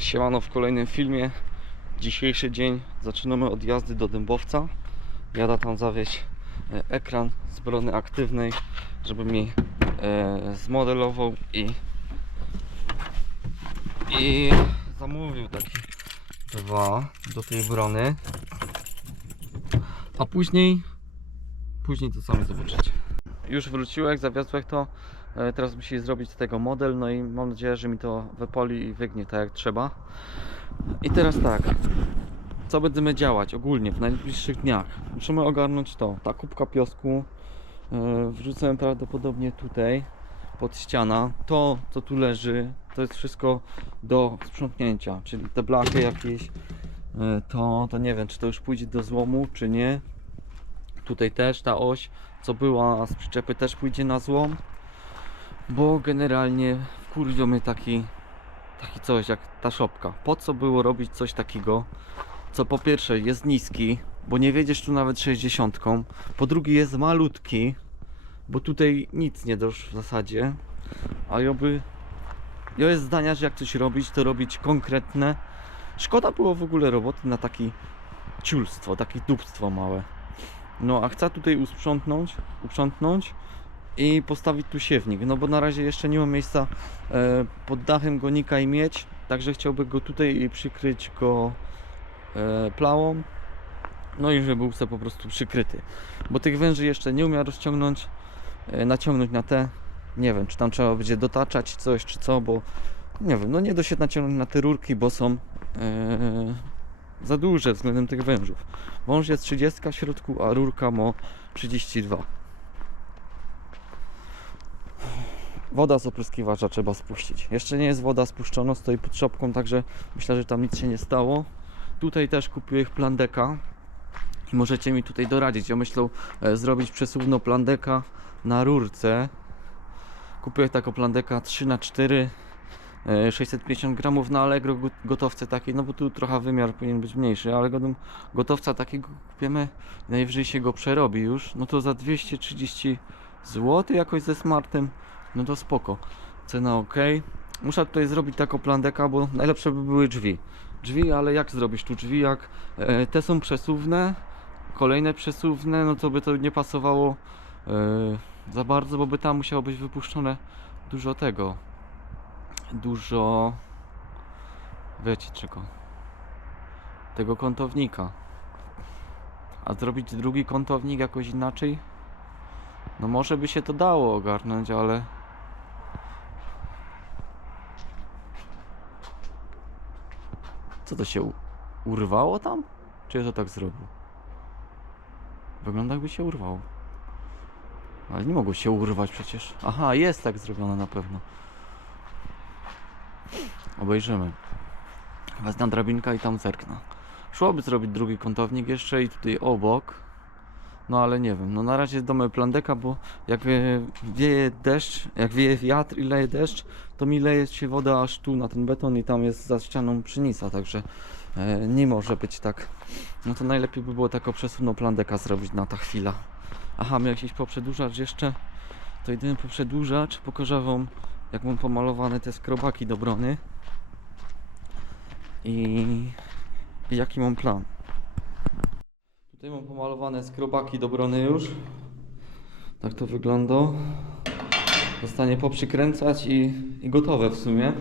Siemano w kolejnym filmie. Dzisiejszy dzień zaczynamy od jazdy do Dębowca. Jada tam zawieźć e, ekran z brony aktywnej, żeby mi e, zmodelował i i zamówił takie dwa do tej brony. A później później to sami zobaczycie. Już wróciłem, zawiozłem to. E, Teraz musi zrobić z tego model, no i mam nadzieję, że mi to wypoli i wygnie tak jak trzeba. I teraz tak, co będziemy działać ogólnie w najbliższych dniach? Musimy ogarnąć to. Ta kubka piosku e, wrzucę prawdopodobnie tutaj pod ściana. To, co tu leży, to jest wszystko do sprzątnięcia, czyli te blachy jakieś, e, to, to nie wiem, czy to już pójdzie do złomu, czy nie. Tutaj też ta oś, co była z przyczepy, też pójdzie na złom bo generalnie wkurwił mnie taki, taki coś jak ta szopka. Po co było robić coś takiego, co po pierwsze jest niski, bo nie wiedziesz tu nawet 60, po drugie jest malutki, bo tutaj nic nie dosz w zasadzie, a ja by ja jest zdania, że jak coś robić, to robić konkretne. Szkoda było w ogóle roboty na taki ciulstwo, takie dupstwo małe. No a chcę tutaj usprzątnąć, uprzątnąć i postawić tu siewnik, no bo na razie jeszcze nie mam miejsca e, pod dachem gonika i mieć, także chciałbym go tutaj i przykryć go e, plałą, no i żeby był sobie po prostu przykryty, bo tych węży jeszcze nie umiem rozciągnąć, e, naciągnąć na te, nie wiem, czy tam trzeba będzie dotaczać coś, czy co, bo nie wiem, no nie da się naciągnąć na te rurki, bo są za duże względem tych wężów. Wąż jest 30 w środku, a rurka ma 32. Woda z opryskiwacza trzeba spuścić. Jeszcze nie jest woda spuszczona, stoi pod szopką, także myślę, że tam nic się nie stało. Tutaj też kupiłem plandeka i możecie mi tutaj doradzić. Ja myślę e, zrobić przesuwną plandeka na rurce. Kupiłem taką plandeka 3x4 e, 650 gramów na Allegro go- gotowce takiej, no bo tu trochę wymiar powinien być mniejszy, ale gotowca takiego kupimy, najwyżej się go przerobi już, no to za 230 zł jakoś ze smartem, no to spoko, cena ok. Muszę tutaj zrobić taką plandeka, bo najlepsze by były drzwi. Drzwi, ale jak zrobisz tu drzwi, jak e, te są przesuwne, kolejne przesuwne, no to by to nie pasowało e, za bardzo, bo by tam musiało być wypuszczone dużo tego, dużo, wiecie czego, tego kątownika. A zrobić drugi kątownik jakoś inaczej? No może by się to dało ogarnąć, ale... Co to się urwało tam? Czy ja to tak zrobił? Wygląda jakby się urwało. Ale nie mogło się urwać przecież. Aha, jest tak zrobione na pewno. Obejrzymy. Wezmę drabinka i tam zerknę. Szłoby zrobić drugi kątownik jeszcze i tutaj obok. No ale nie wiem, no na razie domy plandeka, bo jak wie- wieje deszcz, jak wieje wiatr i leje deszcz, to mi leje się woda aż tu na ten beton i tam jest za ścianą pszenica, także e, nie może być tak. No to najlepiej by było taką przesuwną plandeka zrobić na ta chwila. Aha, miał jakiś poprzedłużacz jeszcze, to jedyny poprzedłużacz, pokażę jak mam pomalowane te skrobaki do brony i, i jaki mam plan. Tutaj mam pomalowane skrobaki do brony już. Tak to wygląda. Zostanie poprzykręcać i, i gotowe w sumie.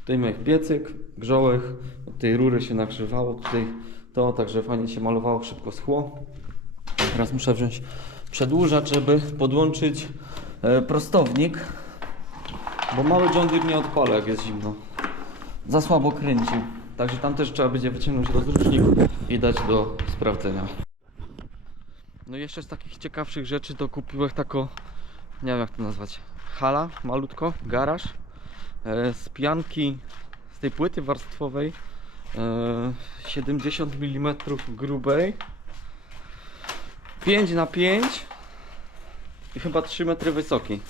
Tutaj mamy piecyk, grzołek. Od tej rury się nagrzewało. Tutaj to, także fajnie się malowało, szybko schło. Teraz muszę wziąć przedłużacz, żeby podłączyć e, prostownik. Bo mały John nie odpala jak jest zimno. Za słabo kręcił. Także tam też trzeba będzie wyciągnąć rozrusznik i dać do sprawdzenia. No i jeszcze z takich ciekawszych rzeczy to kupiłem taką, nie wiem jak to nazwać, hala, malutko, garaż e, z pianki, z tej płyty warstwowej e, 70 mm grubej 5 na 5 i chyba 3 metry wysoki.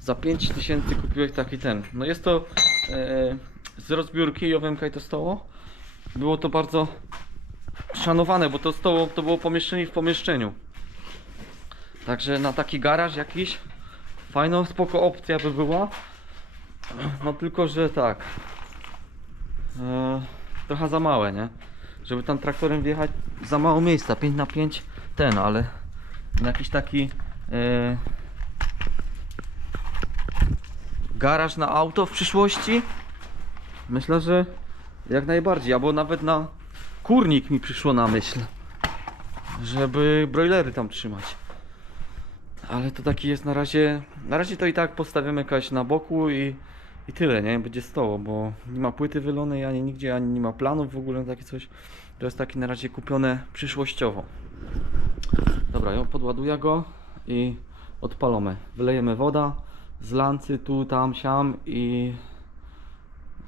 Za 5000 kupiłem taki ten. No jest to e, z rozbiórki, ja wiem jak to stało. Było to bardzo szanowane, bo to stało, to było pomieszczenie w pomieszczeniu. Także na taki garaż jakiś fajną, spoko opcja by była. No tylko, że tak. e, trochę za małe, nie? Żeby tam traktorem wjechać, za mało miejsca, 5 na 5 ten, ale jakiś taki e, garaż na auto w przyszłości myślę, że jak najbardziej, albo nawet na kurnik mi przyszło na myśl, żeby broilery tam trzymać. Ale to taki jest na razie. Na razie to i tak postawimy jakaś na boku i, i tyle, nie? Będzie stoło, bo nie ma płyty wylonej ani nigdzie, ani nie ma planów w ogóle na takie coś. To jest taki na razie kupione przyszłościowo. Dobra, ja podładuję go i odpalamy. Wylejemy woda z lancy tu, tam, siam i,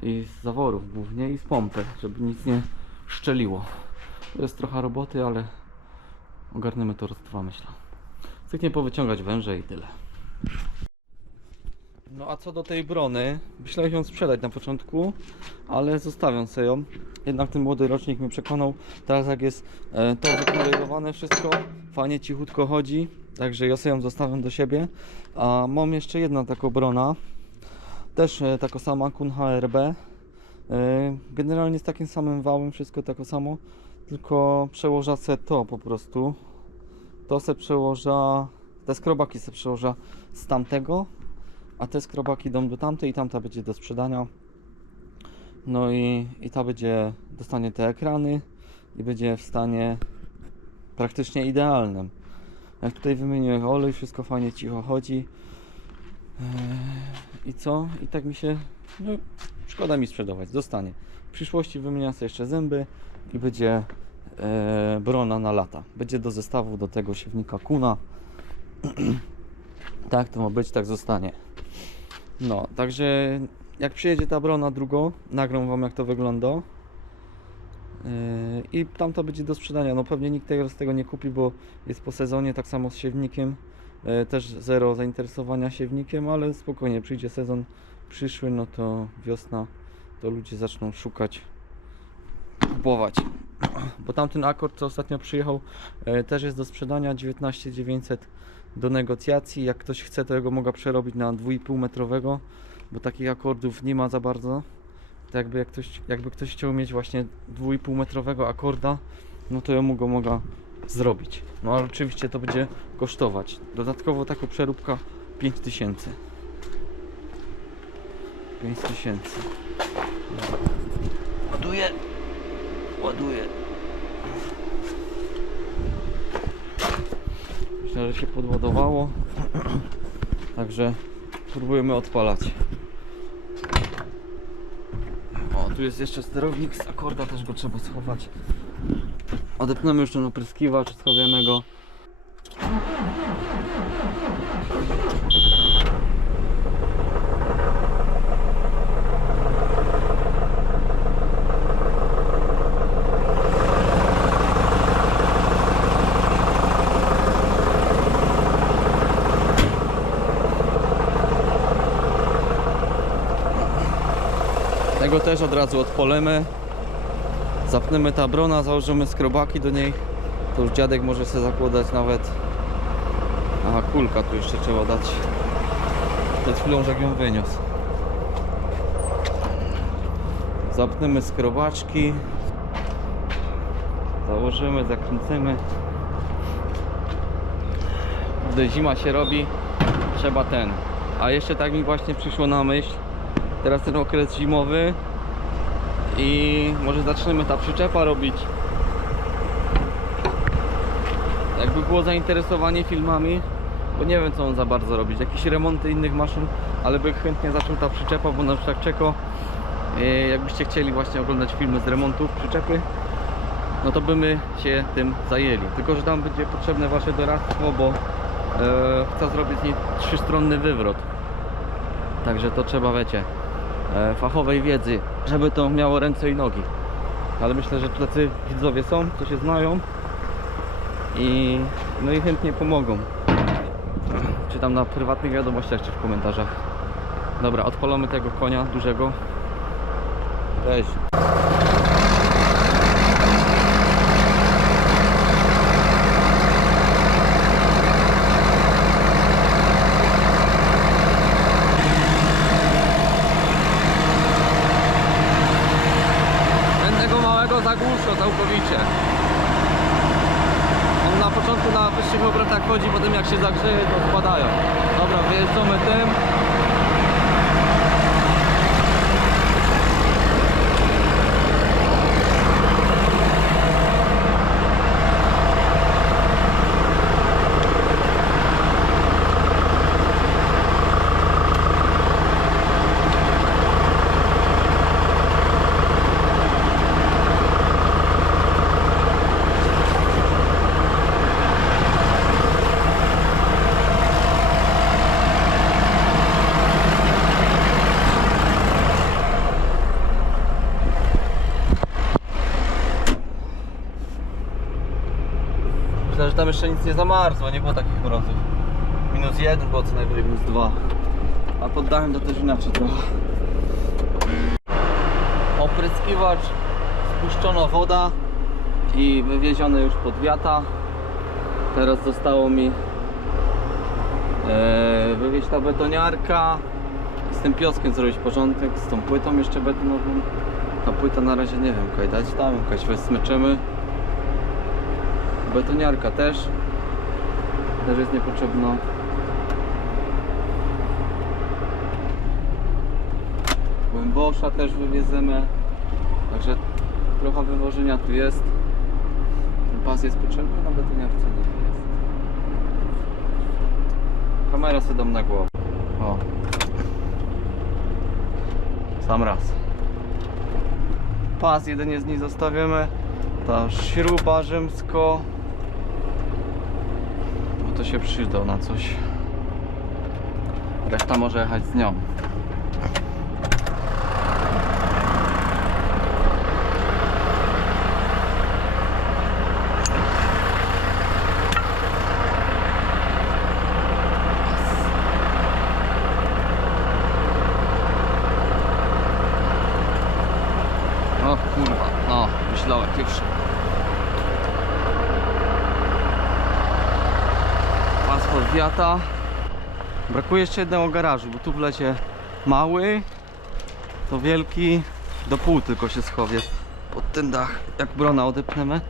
i z zaworów głównie i z pompy, żeby nic nie szczeliło. To jest trochę roboty, ale ogarniemy to raz dwa myślę. Cyknie powyciągać węże i tyle. No a co do tej brony, myślałem ją sprzedać na początku, ale zostawiam sobie ją. Jednak ten młody rocznik mnie przekonał. Teraz jak jest e, to wykulejowane wszystko, fajnie cichutko chodzi, także ja sobie ją zostawiam do siebie. A mam jeszcze jedną taką brona, też e, taka sama Kun HRB. E, generalnie z takim samym wałem, wszystko tako samo, tylko przełoża se to po prostu to se przełoża, te skrobaki se przełoża z tamtego, a te skrobaki idą do tamtej i tamta będzie do sprzedania. No i, i ta będzie, dostanie te ekrany i będzie w stanie praktycznie idealnym. Jak tutaj wymieniłem olej, wszystko fajnie cicho chodzi. Eee, I co? I tak mi się, no szkoda mi sprzedawać, zostanie. W przyszłości wymieniam sobie jeszcze zęby i będzie e, brona na lata. Będzie do zestawu do tego siewnika kuna. tak to ma być, tak zostanie. No, także jak przyjedzie ta brona drugo, nagram wam jak to wygląda. Yy, I tam to będzie do sprzedania. No pewnie nikt tego, tego nie kupi, bo jest po sezonie, tak samo z siewnikiem. Yy, też zero zainteresowania siewnikiem, ale spokojnie, przyjdzie sezon przyszły, no to wiosna, to ludzie zaczną szukać, kupować. Bo tamten akord, co ostatnio przyjechał, e, też jest do sprzedania 19900 do negocjacji. Jak ktoś chce, to ja go mogę przerobić na 2,5 metrowego, bo takich akordów nie ma za bardzo. To jakby, jak ktoś, jakby ktoś chciał mieć właśnie 2,5 metrowego akorda, no to ja mu go mogę zrobić. No ale oczywiście to będzie kosztować. Dodatkowo taka przeróbka 5000. 5000. Ładuję. Ładuję. Myślę, że się podładowało. Także próbujemy odpalać. O, tu jest jeszcze sterownik z akorda, też go trzeba schować. Odepnemy już ten opryskiwacz, schowiemy go. Tego też od razu odpolemy. Zapnemy tabrona, założymy skrobaki do niej. To już dziadek może sobie zakładać nawet. Aha, kulka tu jeszcze trzeba dać. Przed chwilą jak ją wyniósł. Zapnemy skrobaczki. Założymy, zakręcimy. Gdy zima się robi, trzeba ten. A jeszcze tak mi właśnie przyszło na myśl, teraz ten okres zimowy i może zaczniemy ta przyczepa robić. Jakby było zainteresowanie filmami, bo nie wiem co on za bardzo robić, jakieś remonty innych maszyn, ale by chętnie zaczął ta przyczepa, bo na przykład czeko, e, jakbyście chcieli właśnie oglądać filmy z remontów przyczepy, no to by my się tym zajęli. Tylko, że tam będzie potrzebne wasze doradztwo, bo e, chcę zrobić z niej trzystronny wywrot. Także to trzeba, wiecie, e, fachowej wiedzy, żeby to miało ręce i nogi. Ale myślę, że tacy widzowie są, co się znają i no i chętnie pomogą. Czy tam na prywatnych wiadomościach, czy w komentarzach. Dobra, odpalamy tego konia dużego. Weź. Na wyższych obrotach chodzi, potem jak się zagrzeje to spadają. Dobra, wyjeżdżamy tym. Jeszcze nic nie zamarzło, nie było takich mrozów. Minus jeden, było co najwyżej minus dwa. A pod dachem to też inaczej trochę. Opryskiwacz, spuszczono woda i wywiezione już pod wiata. Teraz zostało mi e, wywieźć ta betoniarka z tym pioskiem zrobić porządek, z tą płytą jeszcze betonową. Ta płyta na razie nie wiem, kaj dać tam, jakaś wysmyczymy. Betoniarka też też jest niepotrzebna. Głębosza też wywieziemy. Także trochę wywożenia tu jest. Ten pas jest potrzebny na betoniarce nie jest. Kamera sobie dam na głowę. O. Sam raz. Pas jedynie z niej zostawimy. Ta śruba rzymsko. To się przyda na coś. Reszta może jechać z nią. O kurwa, no, myślałem pierwszy. Brakuje jeszcze jednego garażu, bo tu w lecie mały, to wielki, do pół tylko się schowie pod ten dach. Jak brona odepnemy,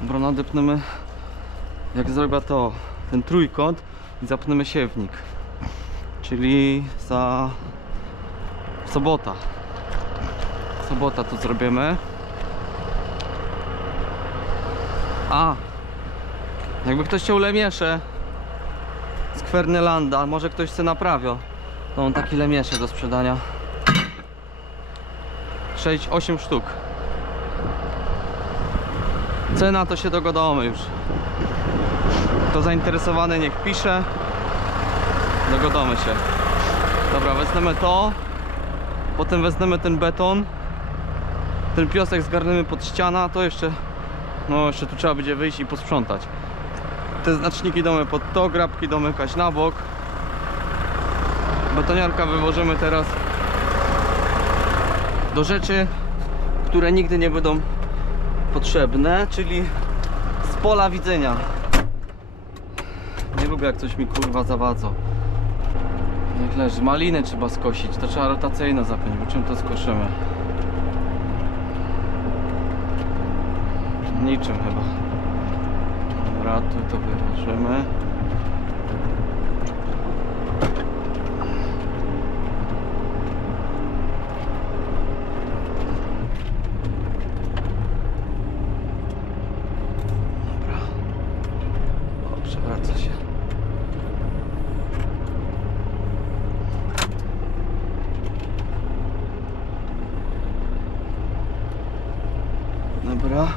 brona odepnemy, jak zrobię to, ten trójkąt i zapnemy siewnik. Czyli za sobota. Sobota to zrobimy. A, jakby ktoś chciał lemiesze z Kwernelanda, może ktoś chce naprawio, to mam taki lemiesze do sprzedania. 6, 8 sztuk. Cena to się dogadamy już. Kto zainteresowany niech pisze. Dogadamy się. Dobra, wezmemy to. Potem wezmemy ten beton. Ten piosek zgarniemy pod ściana, to jeszcze no jeszcze tu trzeba będzie wyjść i posprzątać. Te znaczniki domy pod to, grabki domykać na bok. Betoniarka wywożymy teraz do rzeczy, które nigdy nie będą potrzebne, czyli z pola widzenia. Nie lubię jak coś mi kurwa zawadza. Niech leży. Maliny trzeba skosić, to trzeba rotacyjno zapiąć, bo czym to skoszymy? Niczym chyba. Dobra, tu to wyważymy. Dobra. O, przewraca się. Dobra.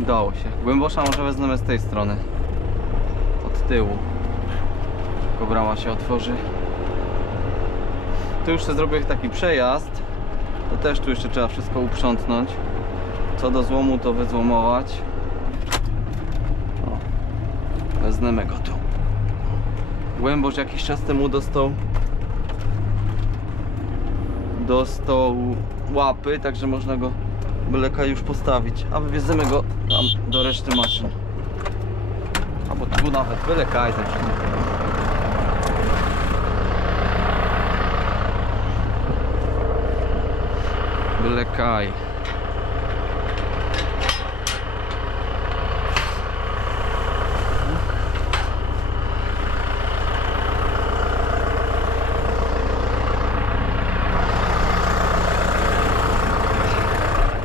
Udało się. Głębosza może wezmę z tej strony. Od tyłu. Tylko brama się otworzy. Tu już zrobię taki przejazd. To też tu jeszcze trzeba wszystko uprzątnąć. Co do złomu to wyzłomować. O. Wezmę go tu. Głębosz jakiś czas temu dostał dostał łapy, także można go byleka już postawić, a wywieziemy go do reszty maszyn. Albo tu nawet, byle Kaiser. Byle kaj.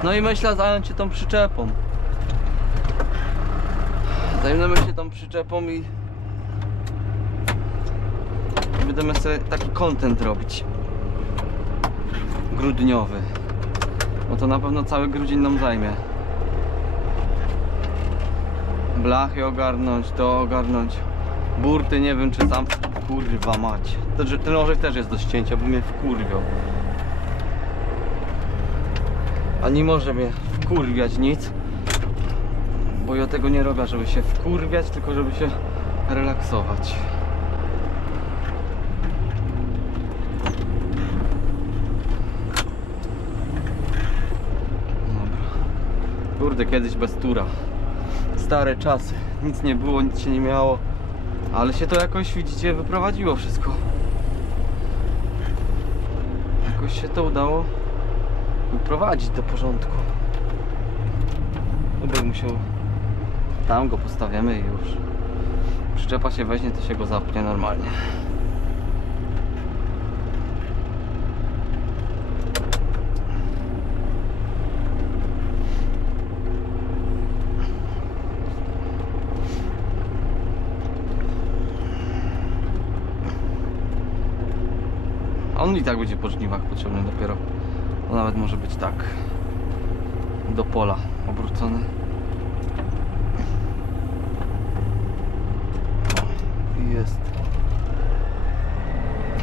No i myślę zająć się tą przyczepą. Zajmiemy się tą przyczepą i będziemy sobie taki content robić. Grudniowy. Bo to na pewno cały grudzień nam zajmie. Blachy ogarnąć, to ogarnąć. Burty nie wiem czy tam. Kurwa mać. Ten, ten nożek też jest do ścięcia, bo mnie wkurwiał. A nie może mnie wkurwiać nic. Bo ja tego nie robię, żeby się wkurwiać, tylko żeby się relaksować. Kurde, kiedyś bez tura. Stare czasy. Nic nie było, nic się nie miało. Ale się to jakoś, widzicie, wyprowadziło wszystko. Jakoś się to udało wyprowadzić do porządku. Chyba musiał... Tam go postawiamy i już. Przyczepa się weźmie, to się go zapnie normalnie. On i tak będzie po żniwach potrzebny dopiero. To nawet może być tak. Do pola obrócony. O, I jest.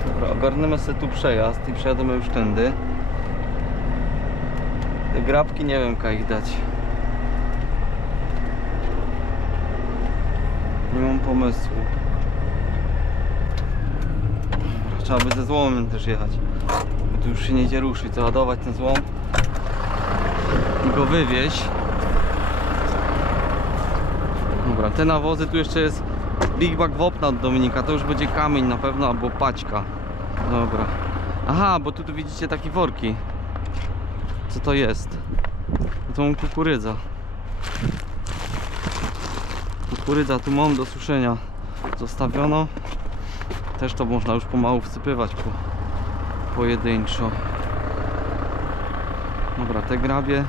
Dobra, ogarniemy sobie tu przejazd i przejadziemy już tędy. Te grabki nie wiem jak ich dać. Nie mam pomysłu. Trzeba by ze złomem też jechać. Bo tu już się nie idzie ruszyć. Załadować ten złom i go wywieźć. Dobra, te nawozy tu jeszcze jest Big Bag Wopna od Dominika. To już będzie kamień na pewno albo paćka. Dobra. Aha, bo tu, tu widzicie takie worki. Co to jest? To mam kukurydza. Kukurydza tu mam do suszenia. Zostawiono. Też to można już pomału wsypywać po, pojedynczo. Dobra, te grabie.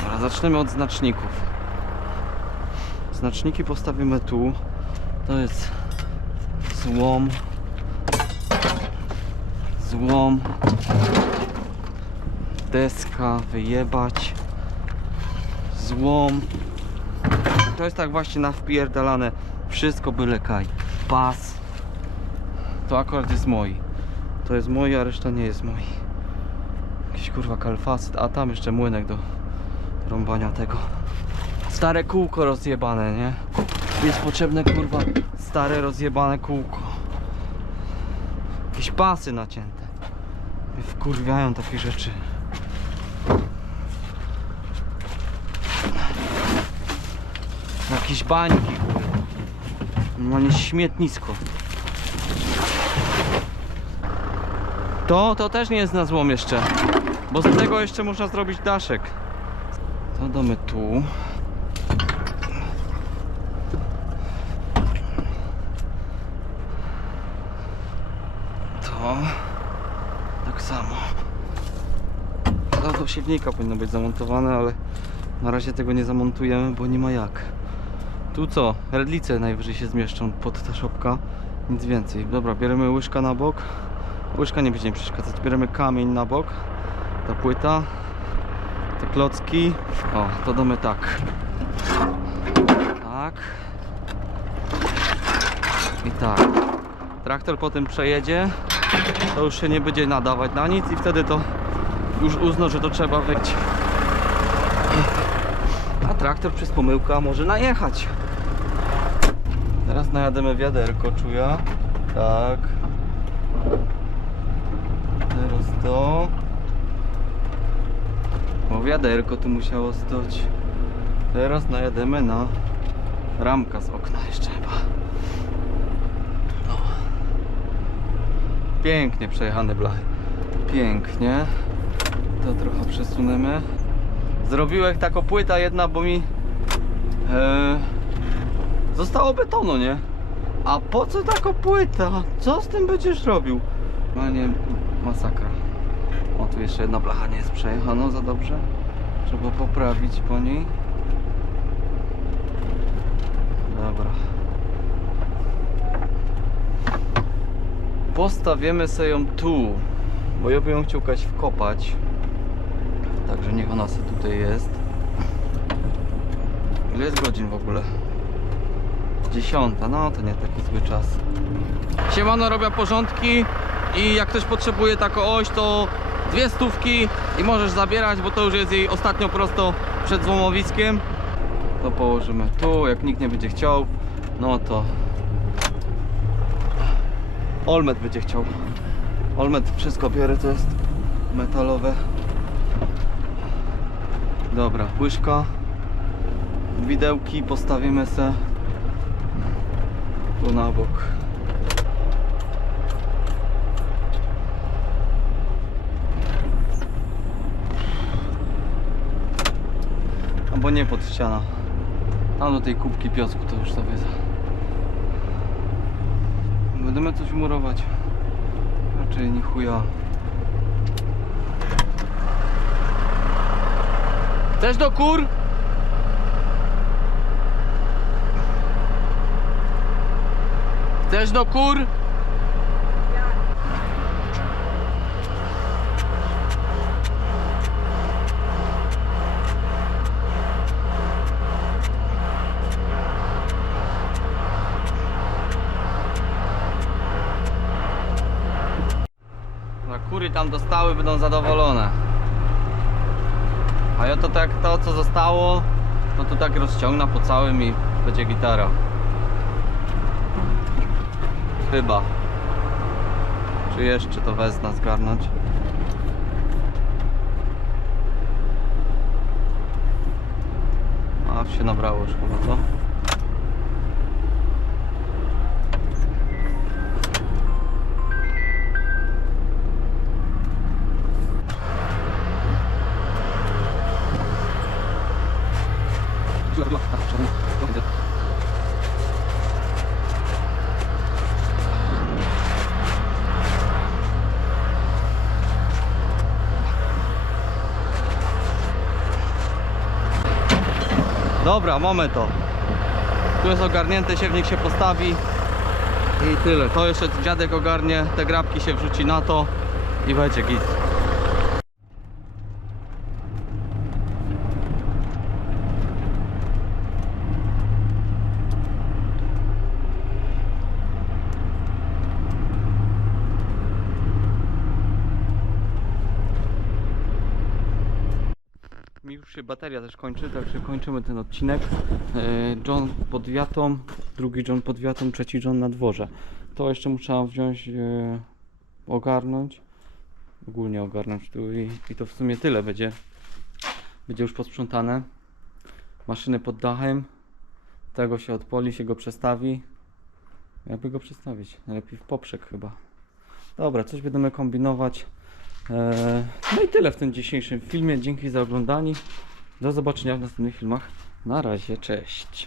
Dobra, zaczniemy od znaczników. Znaczniki postawimy tu. To jest złom. Złom. Deska, wyjebać. Złom. To jest tak właśnie na wpierdalane. Wszystko byle kaj. Pas. To akurat jest mój. To jest mój, a reszta nie jest mój. Jakiś kurwa kalfasyt, a tam jeszcze młynek do rąbania tego. Stare kółko rozjebane, nie? Jest potrzebne kurwa stare rozjebane kółko. Jakieś pasy nacięte. Mnie wkurwiają takie rzeczy. Jakieś bańki, kurwa. Normalnie śmietnisko. To, to też nie jest na złom jeszcze. Bo z tego jeszcze można zrobić daszek. To damy tu. To tak samo. Do siewnika powinno być zamontowane, ale na razie tego nie zamontujemy, bo nie ma jak. Tu co? Redlice najwyżej się zmieszczą pod ta szopka. Nic więcej. Dobra, bierzemy łyżka na bok. Łyżka nie będzie przeszkadzać. Bierzemy kamień na bok. Ta płyta. Te klocki. O, to damy tak. Tak. I tak. Traktor potem przejedzie. To już się nie będzie nadawać na nic i wtedy to już uzna, że to trzeba wyć. A traktor przez pomyłkę może najechać. Teraz najademy wiaderko, czuja. Tak. Teraz to. Bo wiaderko tu musiało stać. Teraz najademy na ramka z okna jeszcze chyba. O. Pięknie przejechane blachy. Pięknie. To trochę przesunemy. Zrobiłem taką płyta jedna, bo mi e, zostało betonu, nie? A po co taka płyta? Co z tym będziesz robił? No nie, masakra. O, tu jeszcze jedna blacha nie jest przejechana za dobrze. Trzeba poprawić po niej. Dobra. Postawimy sobie ją tu, bo ja bym ją chciał kać wkopać. Także niech ona sobie tutaj jest. Ile jest godzin w ogóle? Dziesiąta, no to nie taki zły czas. Siemano robię porządki i jak ktoś potrzebuje taką oś, to dwie stówki i możesz zabierać, bo to już jest jej ostatnio prosto przed złomowiskiem. To położymy tu, jak nikt nie będzie chciał, no to Olmet będzie chciał. Olmet wszystko bierę, to jest metalowe. Dobra, łyżka. Widełki postawimy se tu na bok. Albo nie pod ściana. Tam do tej kubki piosku to już sobie za. Będziemy coś murować. Raczej nie chuja. Chcesz do kur? Chcesz do kur? No kury tam dostały, będą zadowolone. A ja to tak, to co zostało, to tu tak rozciągnę po całym i będzie gitara. Chyba. Czy jeszcze to wezna zgarnąć? A się nabrało już chyba, co? Dobra, mamy to. Tu jest ogarnięte, siewnik się postawi i tyle. To jeszcze dziadek ogarnie, te grabki się wrzuci na to i będzie git. Już się bateria też kończy, także kończymy ten odcinek. E, John pod wiatą, drugi John pod wiatą, trzeci John na dworze. To jeszcze muszę wziąć, e, ogarnąć. Ogólnie ogarnąć tu i, i to w sumie tyle będzie. Będzie już posprzątane. Maszyny pod dachem. Tego się odpoli, się go przestawi. Jakby go przestawić? Najlepiej w poprzek chyba. Dobra, coś będziemy kombinować. Eee, No i tyle w tym dzisiejszym filmie. Dzięki za oglądanie. Do zobaczenia w następnych filmach. Na razie, cześć.